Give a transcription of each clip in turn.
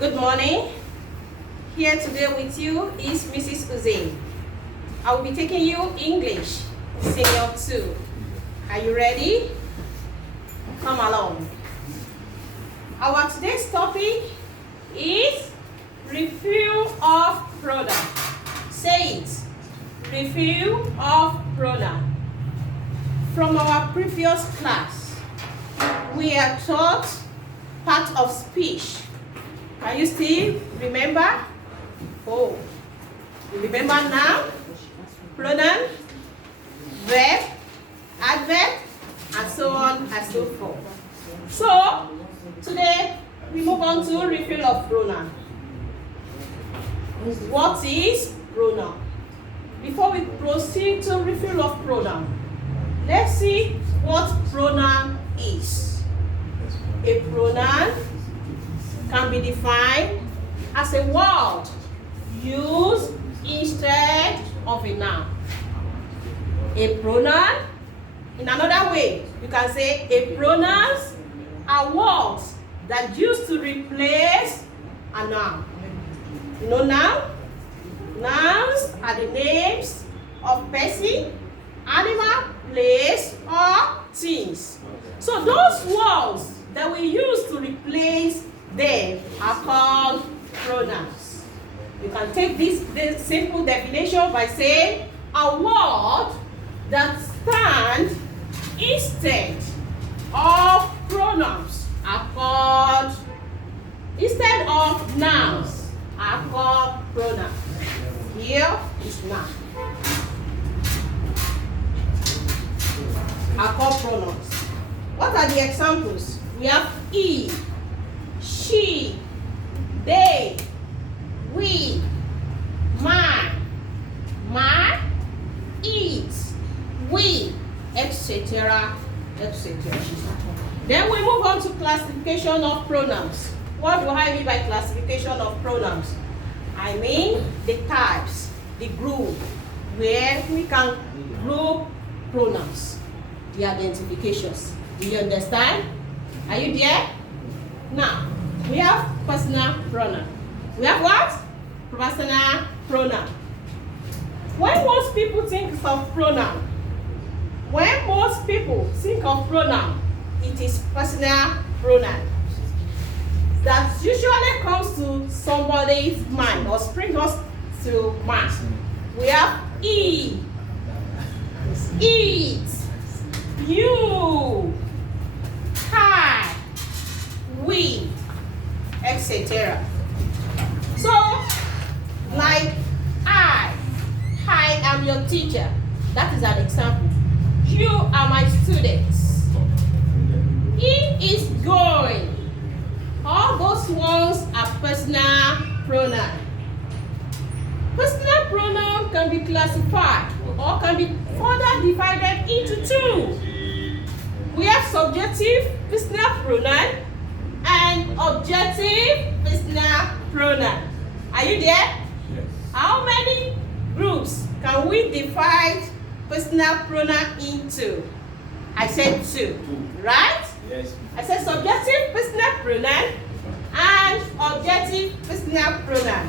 Good morning. Here today with you is Mrs. Husaien. I will be taking you English, Senior 2. Are you ready? Come along. Our today's topic is review of pronoun. Say it. Review of pronoun. From our previous class, we are taught part of speech. Can you still remember? Oh, you remember now? Pronoun, verb, adverb, and so on and so forth. So, today we move on to review of pronoun. What is pronoun? Before we proceed to review of pronoun, let's see what pronoun is. A pronoun can be defined as a word used instead of a noun. A pronoun, in another way, you can say a pronouns are words that used to replace a noun. You know noun? Nouns are the names of person, animal, place, or things. So those words that we use to replace them are called pronouns. You can take this simple definition by saying a word that stands instead of pronouns are called, instead of nouns are called pronouns. Here is noun. Are called pronouns. What are the examples? We have he, she, they, we, my, it, we, etc., etc. Then we move on to classification of pronouns. What do I mean by classification of pronouns? I mean the types, the group, where we can group pronouns, the identifications. Do you understand? Are you there? Now, we have personal pronoun. We have what? Personal pronoun. When most people think of pronoun, it is personal pronoun that usually comes to somebody's mind or springs us to mind. We have he, it, you, I, we, etc. So, like I am your teacher. That is an example. You are my students. He is going. All those ones are personal pronoun. Personal pronoun can be classified or can be further divided into two. We have subjective personal pronoun and objective personal pronoun. Are you there? Yes. How many groups can we divide personal pronoun into? I said two, right? Yes. I said subjective personal pronoun and objective personal pronoun.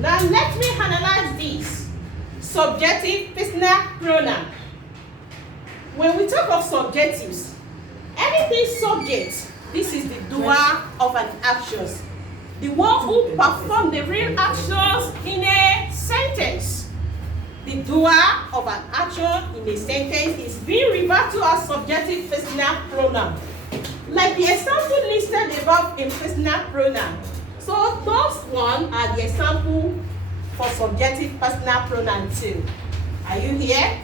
Now let me analyze this. Subjective personal pronoun. When we talk of subjectives, anything subject, this is the doer of an action. The one who performs the real actions in a sentence. The doer of an action in a sentence is being referred to as subjective personal pronoun. Like the example listed above in personal pronoun. So those one are the example for subjective personal pronoun too. Are you here?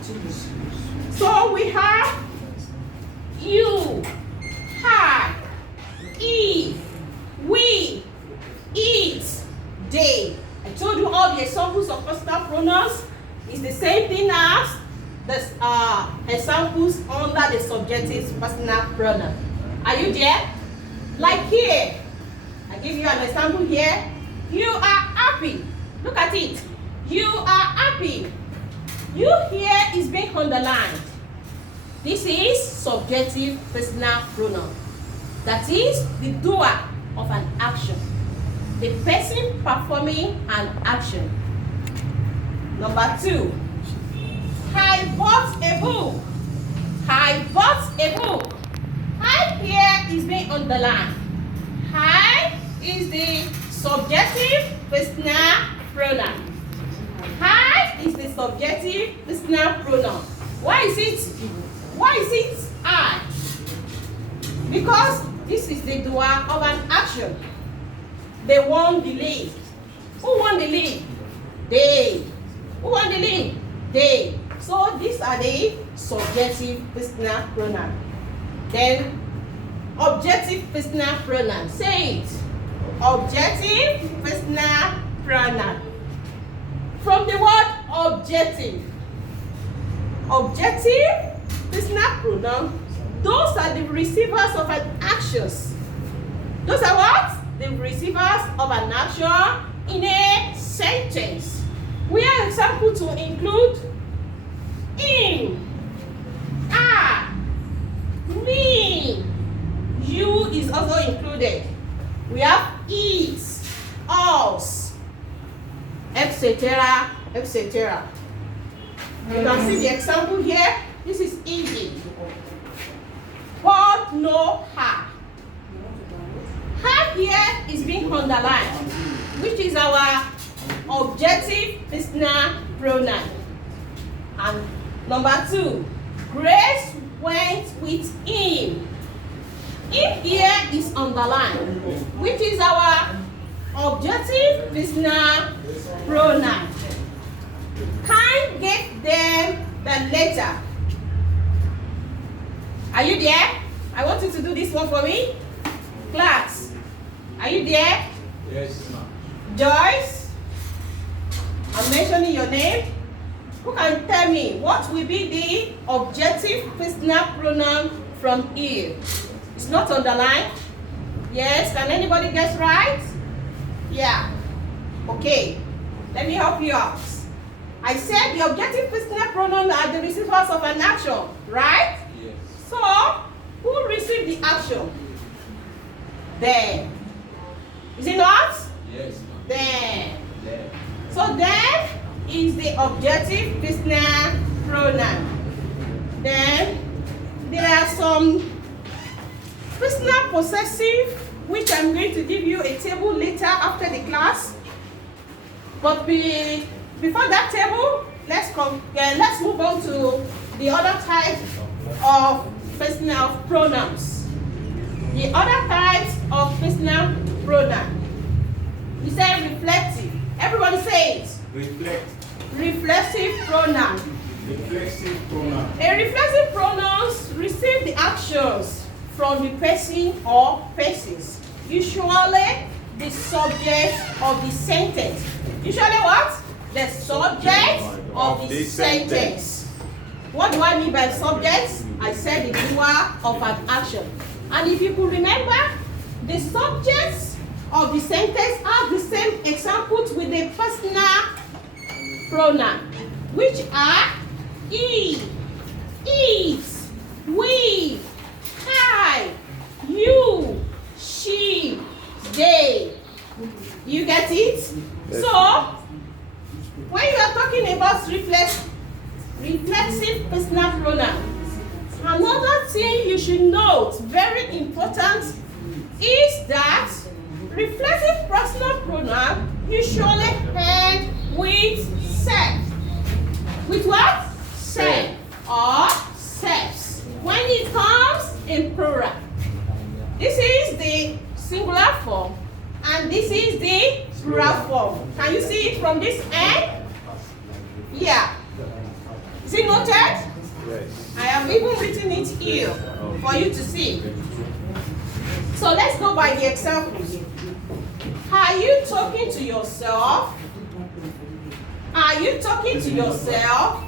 Yes. So we have you, I, he, we, it, they. I told you all the examples of personal pronouns is the same thing as the examples under the subjective personal pronoun. Are you there? Like here, I give you an example here. You are happy. Look at it. You are happy. You here is being underlined. This is subjective personal pronoun. That is the doer of an action. The person performing an action. Number 2. I bought a book. I bought a book. I here is being underlined. I is the subjective personal pronoun. I is the subjective personal pronoun. Why is it? Why is it I? Because this is the doer of an action. They won the league. Who won the league? They. Who won the league? They. So these are the subjective personal pronoun. Then objective personal pronoun. Say it. Objective personal pronoun. From the word objective. Objective personal pronoun. Those are the receivers of an action. Those are what? The receivers of an action in a sentence. We have example to include in, me, you is also included. We have it, us, etc., etc. You can see the example here. This is easy. But no her. Her here is being underlined, which is our objective personal pronoun. And number 2, Grace went with him. Him here is underlined, which is our objective personal pronoun. Kind gave them the letter. Are you there? I want you to do this one for me. Class, are you there? Yes, ma'am. Joyce, I'm mentioning your name. Who can tell me what will be the objective personal pronoun from here? It's not underlined. Yes, can anybody guess right? Yeah. Okay, let me help you out. I said the objective personal pronoun are the receivers of an action, right? Yes. So, who received the action? Them. Is it not? Yes, ma'am. Them. There. So them is the objective personal pronoun. Then there are some personal possessive, which I'm going to give you a table later after the class. But before that table, let's move on to the other type of personal pronouns. The other types of personal pronoun. We say reflective. Everybody say it. Reflect. Reflexive pronoun. Reflexive pronoun. A reflexive pronouns receive the actions from the person or persons. Usually the subject of the sentence. Usually what? The subject of the sentence. What do I mean by subject? I said the doer of an action. And if you could remember, the subjects of the sentence have the same examples with the personal pronoun, which are he, it, we, I, you, she, they. You get it? So, when you are talking about reflexive personal pronoun, another thing you should note, very important, is that reflexive personal pronoun usually end with self. With what? Self or selves. When it comes in plural. This is the singular form and this is the plural form. Can you see it from this end? Yeah. Is it noted? Yes. I have even written it here for you to see. So let's go by the examples. Are you talking to yourself? Are you talking to yourself?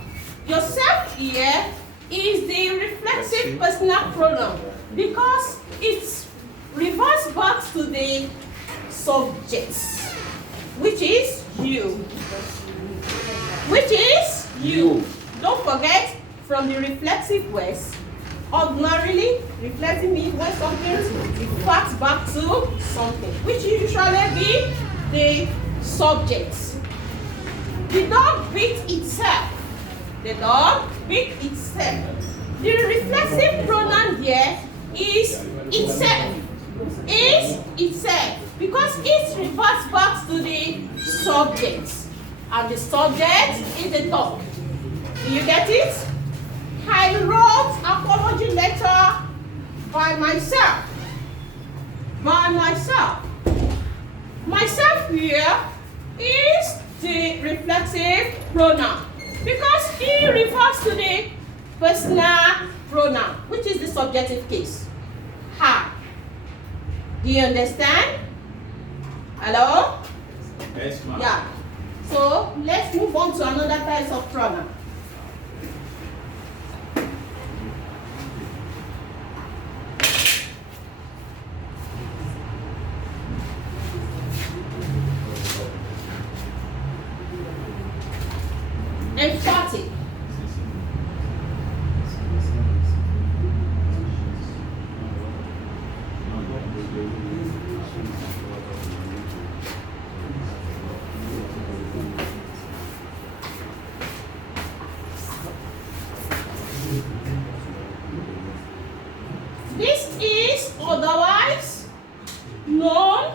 Yourself here is the reflexive personal pronoun because it's reverts back to the subject, which is you. Which is you. Don't forget, from the reflexive words, Ordinarily, reflective means when something refers back to something, which usually be the subject. The dog beat itself. The dog beat itself. The reflexive pronoun here is itself. Is itself. Because it refers back to the subject. And the subject is the dog. Do you get it? I wrote apology letter by myself. By myself. Myself here is the reflexive pronoun because he refers to the personal pronoun, which is the subjective case. Ha. Do you understand? Hello? Yes, ma'am. Yeah. So let's move on to another type of pronoun. Emphatic. This is otherwise known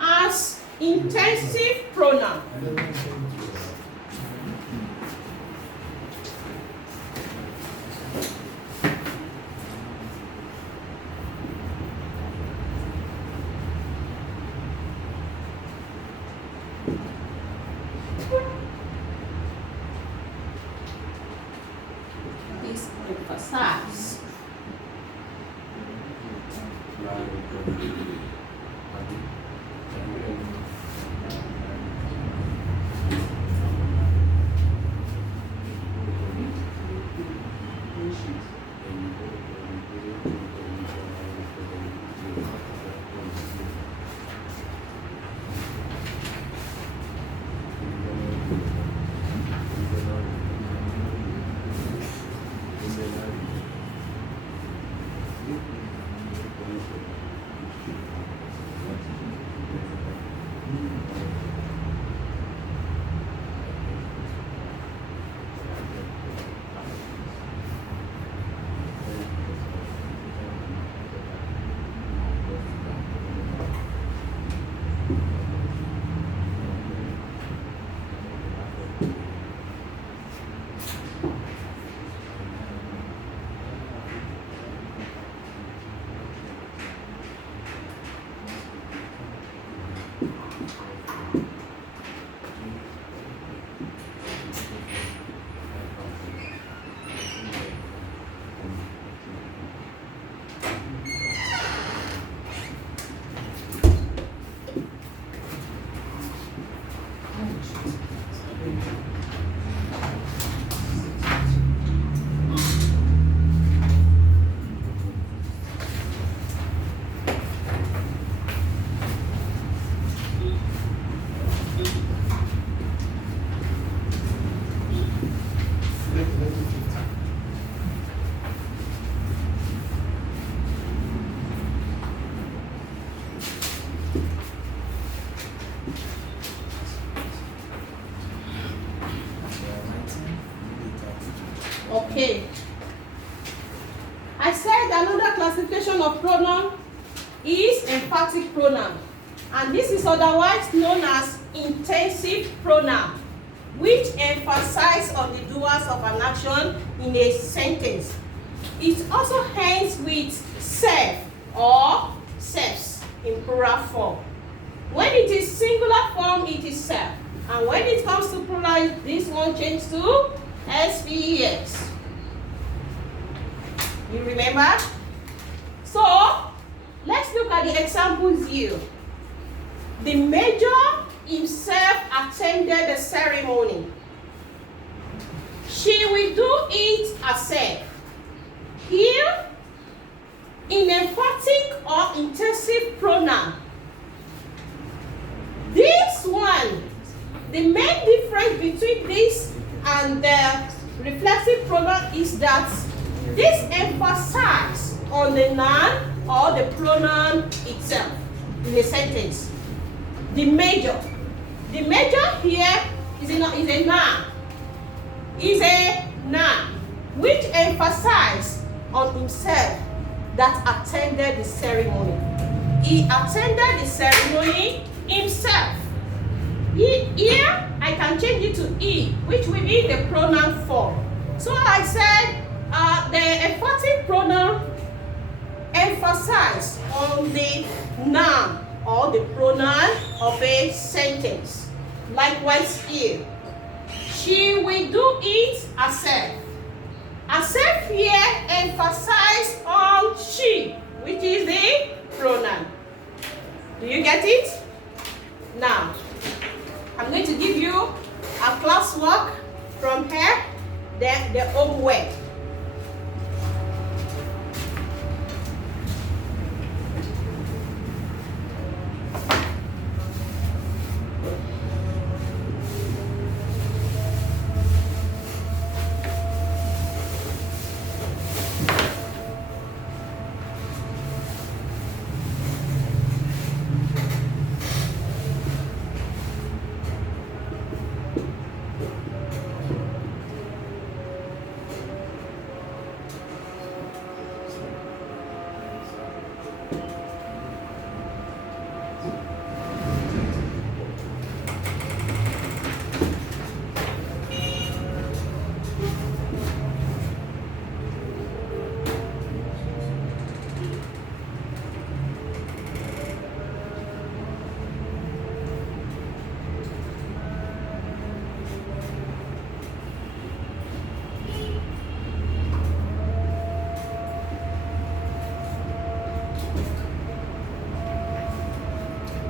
as intensive pronoun. This emphasize. Okay. I said another classification of pronoun is emphatic pronoun, and this is otherwise known as intensive pronoun, which emphasize on the doers of an action in a sentence. It also ends with self or selves in plural form. When it is singular form, it is self, and when it comes to plural, this one changes to SPEX. You remember? So, let's look at the examples here. The major himself attended the ceremony. She will do it herself. Here, in emphatic or intensive pronoun, this one, the main difference between this and the reflexive pronoun is that This emphasizes on the noun or the pronoun itself in a sentence. The major here is a noun. Is a noun which emphasizes on himself that attended the ceremony. He attended the ceremony himself. Here I can change it to he, which will be the pronoun form. So I said the emphatic pronoun emphasize on the noun or the pronoun of a sentence. Likewise here, she will do it herself. Herself here emphasize on she, which is the pronoun. Do you get it? Now, I'm going to give you a classwork from here, the homework.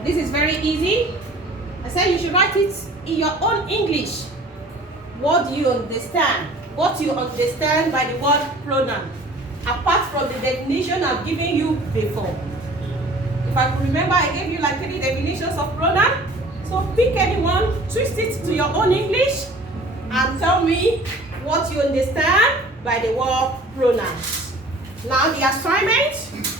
This is very easy. I said you should write it in your own English. What do you understand? What you understand by the word pronoun, apart from the definition I've given you before. If I could remember, I gave you like 3 definitions of pronoun. So pick anyone, twist it to your own English, and tell me what you understand by the word pronouns. Now the assignment.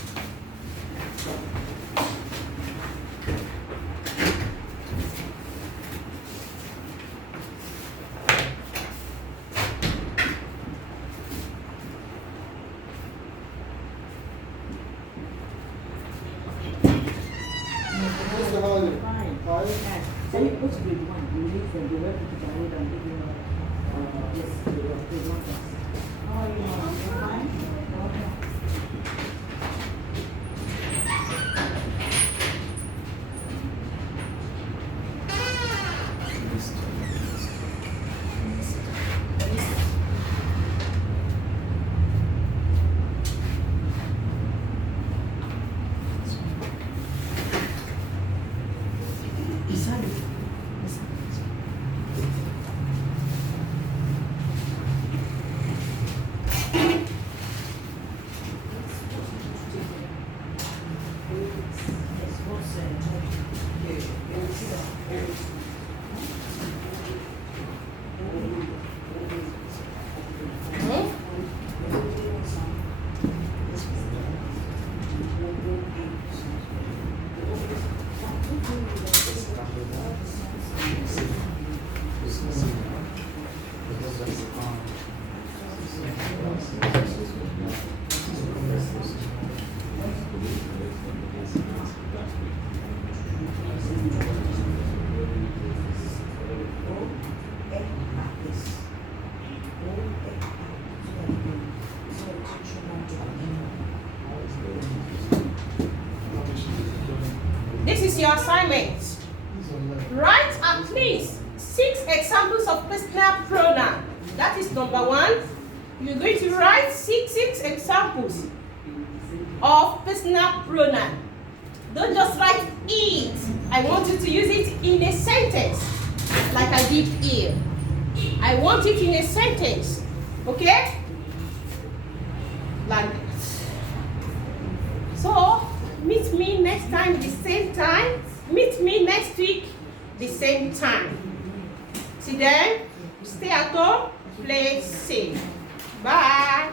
What's grade 1? You leave from the web to download and give you yes, grade 1 class. How are you? Fine? Okay. This is your assignment. Write at least 6 examples of personal pronoun. That is number 1. You're going to write six examples of personal pronoun. Don't just write it. I want you to use it in a sentence, like I did here. I want it in a sentence, okay? Like that. So, meet me next time the same time. Meet me next week the same time. See then, stay at home, play safe. Bye.